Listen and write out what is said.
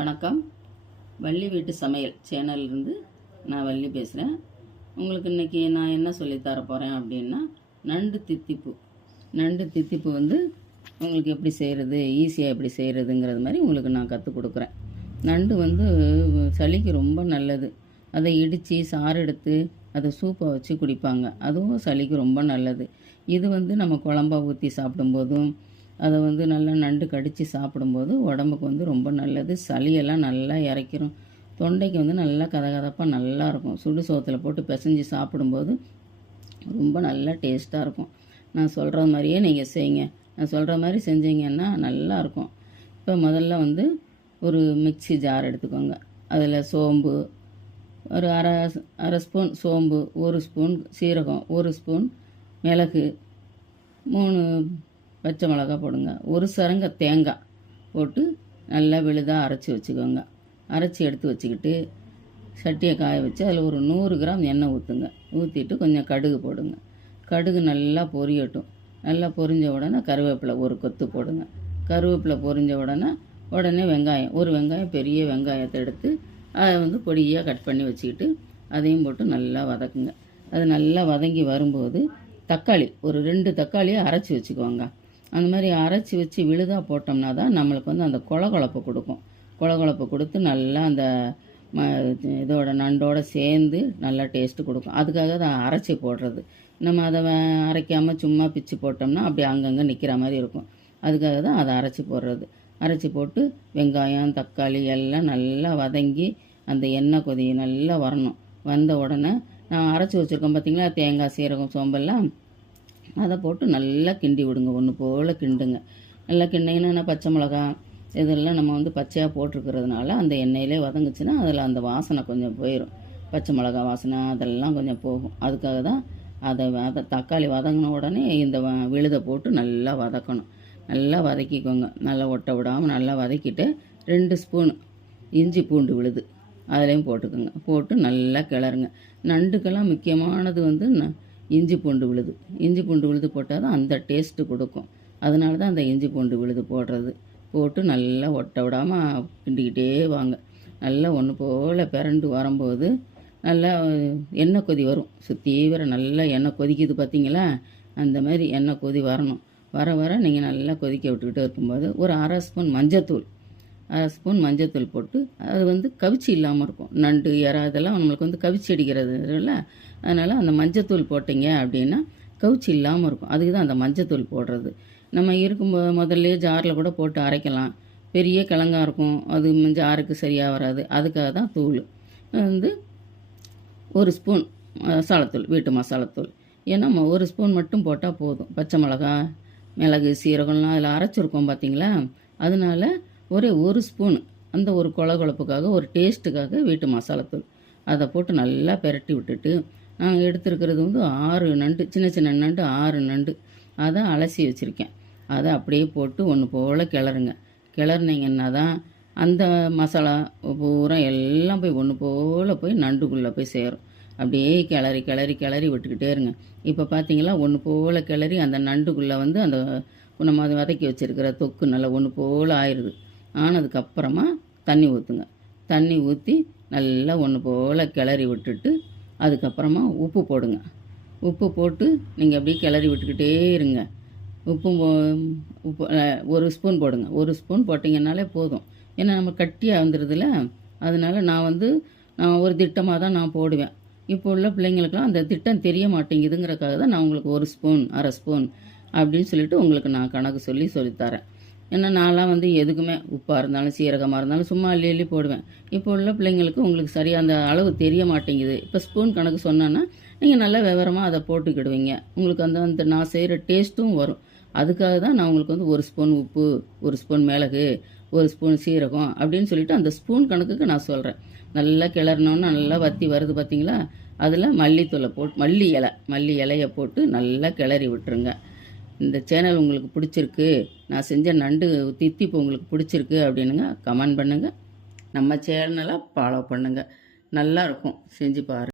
வணக்கம். வள்ளி வீட்டு சமையல் சேனல்லேருந்து நான் வள்ளி பேசுகிறேன். உங்களுக்கு இன்றைக்கி நான் என்ன சொல்லித்தர போகிறேன் அப்படின்னா, நண்டு தித்திப்பு வந்து உங்களுக்கு எப்படி செய்கிறது, ஈஸியாக எப்படி செய்கிறதுங்கிறது மாதிரி உங்களுக்கு நான் கற்றுக் கொடுக்குறேன். நண்டு வந்து சளிக்கு ரொம்ப நல்லது. அதை இடித்து சாறு எடுத்து அதை சூப்பை வச்சு குடிப்பாங்க. அதுவும் சளிக்கு ரொம்ப நல்லது. இது வந்து நம்ம குழம்பா ஊற்றி சாப்பிடும்போதும் அதை வந்து நல்லா நண்டு கடித்து சாப்பிடும்போது உடம்புக்கு வந்து ரொம்ப நல்லது. சளியெல்லாம் நல்லா இறக்கிரும். தொண்டைக்கு வந்து நல்லா கதகதப்பாக நல்லாயிருக்கும். சுடு சோத்தில் போட்டு பிசைஞ்சு சாப்பிடும்போது ரொம்ப நல்லா டேஸ்ட்டாக இருக்கும். நான் சொல்கிற மாதிரியே நீங்கள் செய்யுங்க. நான் சொல்கிற மாதிரி செஞ்சீங்கன்னா நல்லாயிருக்கும். இப்போ முதல்ல வந்து ஒரு மிக்ஸி ஜார் எடுத்துக்கோங்க. அதில் சோம்பு ஒரு அரை ஸ்பூன் சோம்பு, 1 ஸ்பூன் சீரகம், 1 ஸ்பூன் மிளகு, 3 பச்சை மிளகா போடுங்க. ஒரு சரங்க தேங்காய் போட்டு நல்லா விழுதாக அரைச்சி வச்சுக்கோங்க. அரைச்சி எடுத்து வச்சுக்கிட்டு சட்டியை காய வச்சு அதில் ஒரு 100 கிராம் எண்ணெய் ஊற்றுங்க. ஊற்றிட்டு கொஞ்சம் கடுகு போடுங்க. கடுகு நல்லா பொரியட்டும். நல்லா பொரிஞ்ச உடனே கருவேப்பிலை ஒரு கொத்து போடுங்க. கருவேப்பிலை பொரிஞ்ச உடனே வெங்காயம், ஒரு வெங்காயம் பெரிய வெங்காயத்தை எடுத்து அதை வந்து பொடியாக கட் பண்ணி வச்சுக்கிட்டு அதையும் போட்டு நல்லா வதக்குங்க. அது நல்லா வதங்கி வரும்போது தக்காளி ஒரு 2 தக்காளியை அரைச்சி வச்சுக்கோங்க. அந்த மாதிரி அரைச்சி வச்சு விழுதாக போட்டோம்னா தான் நம்மளுக்கு வந்து அந்த கொழப்பு கொடுக்கும். கொழப்பு கொடுத்து நல்லா அந்த இதோட நண்டோட சேர்ந்து நல்லா டேஸ்ட்டு கொடுக்கும். அதுக்காக தான் அரைச்சி போடுறது. நம்ம அதை அரைக்காமல் சும்மா பிச்சு போட்டோம்னா அப்படி அங்கங்கே நிற்கிற மாதிரி இருக்கும். அதுக்காக தான் அதை அரைச்சி போடுறது. அரைச்சி போட்டு வெங்காயம் தக்காளி எல்லாம் நல்லா வதங்கி அந்த எண்ணெய் கொதி நல்லா வரணும். வந்த உடனே நான் அரைச்சி வச்சுருக்கோம் பார்த்திங்களா, தேங்காய் சீரகம் சோம்பெல்லாம் அதை போட்டு நல்லா கிண்டி விடுங்க. ஒன்று போல் கிண்டுங்க. நல்லா கிண்டிங்கன்னா பச்சை மிளகா இதெல்லாம் நம்ம வந்து பச்சையாக போட்டிருக்கிறதுனால அந்த எண்ணெயிலே வதங்குச்சுன்னா அதில் அந்த வாசனை கொஞ்சம் போயிடும். பச்சை மிளகா வாசனை அதெல்லாம் கொஞ்சம் போகும். அதுக்காக தான் அதை தக்காளி வதங்கின உடனே இந்த விழுதை போட்டு நல்லா வதக்கணும். நல்லா வதக்கிக்கோங்க. நல்லா ஒட்ட விடாமல் நல்லா வதக்கிட்டு 2 ஸ்பூன் இஞ்சி பூண்டு விழுது அதுலேயும் போட்டுக்கோங்க. போட்டு நல்லா கிளறுங்க. நண்டுக்கெல்லாம் முக்கியமானது வந்து இஞ்சி பூண்டு விழுது போட்டால் தான் அந்த டேஸ்ட்டு கொடுக்கும். அதனால தான் அந்த இஞ்சி பூண்டு விழுது போடுறது. போட்டு நல்லா ஒட்ட விடாமல் கிண்டிக்கிட்டே வாங்க. நல்லா ஒன்று போல் பிறண்டு வரும்போது நல்லா எண்ணெய் கொதி வரும். தீவிர நல்லா எண்ணெய் கொதிக்குது பார்த்தீங்களா, அந்த மாதிரி எண்ணெய் கொதி வரணும். வர நீங்கள் நல்லா கொதிக்க விட்டுக்கிட்டே இருக்கும்போது ஒரு அரை ஸ்பூன் மஞ்சத்தூள் போட்டு அது வந்து கவிச்சி இல்லாமல் இருக்கும். நண்டு இறா இதெல்லாம் நம்மளுக்கு வந்து கவிச்சி அடிக்கிறது இல்லை. அதனால் அந்த மஞ்சத்தூள் போட்டிங்க அப்படின்னா கவிச்சி இல்லாமல் இருக்கும். அதுக்கு தான் அந்த மஞ்சத்தூள் போடுறது. நம்ம இருக்கும்போது முதல்ல ஜாரில் கூட போட்டு அரைக்கலாம். பெரிய கிழங்காக இருக்கும், அது ஜாருக்கு சரியாக வராது. அதுக்காக தான் தூள் வந்து 1 ஸ்பூன் மசாலாத்தூள், வீட்டு மசாலாத்தூள். ஏன்னா 1 ஸ்பூன் மட்டும் போட்டால் போதும். பச்சை மிளகா மிளகு சீரகம்லாம் அதில் அரைச்சிருக்கோம் பார்த்தீங்களா, அதனால ஒரே 1 ஸ்பூன் அந்த ஒரு கொழப்புக்காக ஒரு டேஸ்ட்டுக்காக வீட்டு மசாலாத்தூள் அதை போட்டு நல்லா பெரட்டி விட்டுட்டு நாங்கள் எடுத்துருக்கிறது வந்து 6 நண்டு, சின்ன நண்டு 6 நண்டு அதை அலசி வச்சுருக்கேன். அதை அப்படியே போட்டு ஒன்று போல் கிளறுனீங்கன்னா தான் அந்த மசாலா பூரா எல்லாம் போய் ஒன்று போல் போய் நண்டுக்குள்ளே போய் சேரும். அப்படியே கிளறி விட்டுக்கிட்டே இருங்க. இப்போ பார்த்தீங்களா, ஒன்று போல் கிளறி அந்த நண்டுக்குள்ளே வந்து அந்த நம்ம அதை வதக்கி வச்சுருக்கிற தொக்கு நல்லா ஒன்று போல் ஆயிடுது. ஆனதுக்கப்புறமா தண்ணி ஊற்றுங்க. தண்ணி ஊற்றி நல்லா ஒன்று போல் கிளறி விட்டுட்டு அதுக்கப்புறமா உப்பு போடுங்க. உப்பு போட்டு நீங்கள் அப்படியே கிளறி விட்டுக்கிட்டே இருங்க. உப்பு 1 ஸ்பூன் போடுங்க. 1 ஸ்பூன் போட்டிங்கன்னாலே போதும். ஏன்னா நம்ம கட்டியாக வந்துடுதுல, அதனால நான் ஒரு திட்டமாக தான் நான் போடுவேன். இப்போ உள்ள பிள்ளைங்களுக்கெல்லாம் அந்த திட்டம் தெரிய மாட்டேங்குதுங்கிறக்காக தான் நான் உங்களுக்கு 1 ஸ்பூன் அரை ஸ்பூன் அப்படின்னு சொல்லிட்டு உங்களுக்கு நான் கணக்கு சொல்லித்தரேன். ஏன்னா நான்லாம் வந்து எதுக்குமே உப்பாக இருந்தாலும் சீரகமாக இருந்தாலும் சும்மா அள்ளி போடுவேன். இப்போ உள்ள பிள்ளைங்களுக்கு உங்களுக்கு சரியாக அந்த அளவு தெரிய மாட்டேங்குது. இப்போ ஸ்பூன் கணக்கு சொன்னேன்னா நீங்கள் நல்லா விவரமாக அதை போட்டுக்கிடுவீங்க. உங்களுக்கு அந்த நான் செய்கிற டேஸ்ட்டும் வரும். அதுக்காக தான் நான் உங்களுக்கு வந்து 1 ஸ்பூன் உப்பு, 1 ஸ்பூன் மிளகு, 1 ஸ்பூன் சீரகம் அப்படின்னு சொல்லிட்டு அந்த ஸ்பூன் கணக்குக்கு நான் சொல்கிறேன். நல்லா கிளறினோன்னா நல்லா வத்தி வருது பார்த்தீங்களா, அதில் மல்லித்தூளை போட்டு மல்லி இலையை போட்டு நல்லா கிளறி விட்டுருங்க. இந்த சேனல் உங்களுக்கு பிடிச்சிருக்கு, நான் செஞ்ச நண்டு தித்திப்பு உங்களுக்கு பிடிச்சிருக்கு அப்படின்னுங்க கமெண்ட் பண்ணுங்கள். நம்ம சேனலை ஃபாலோ பண்ணுங்கள். நல்லாயிருக்கும், செஞ்சு பாருங்கள்.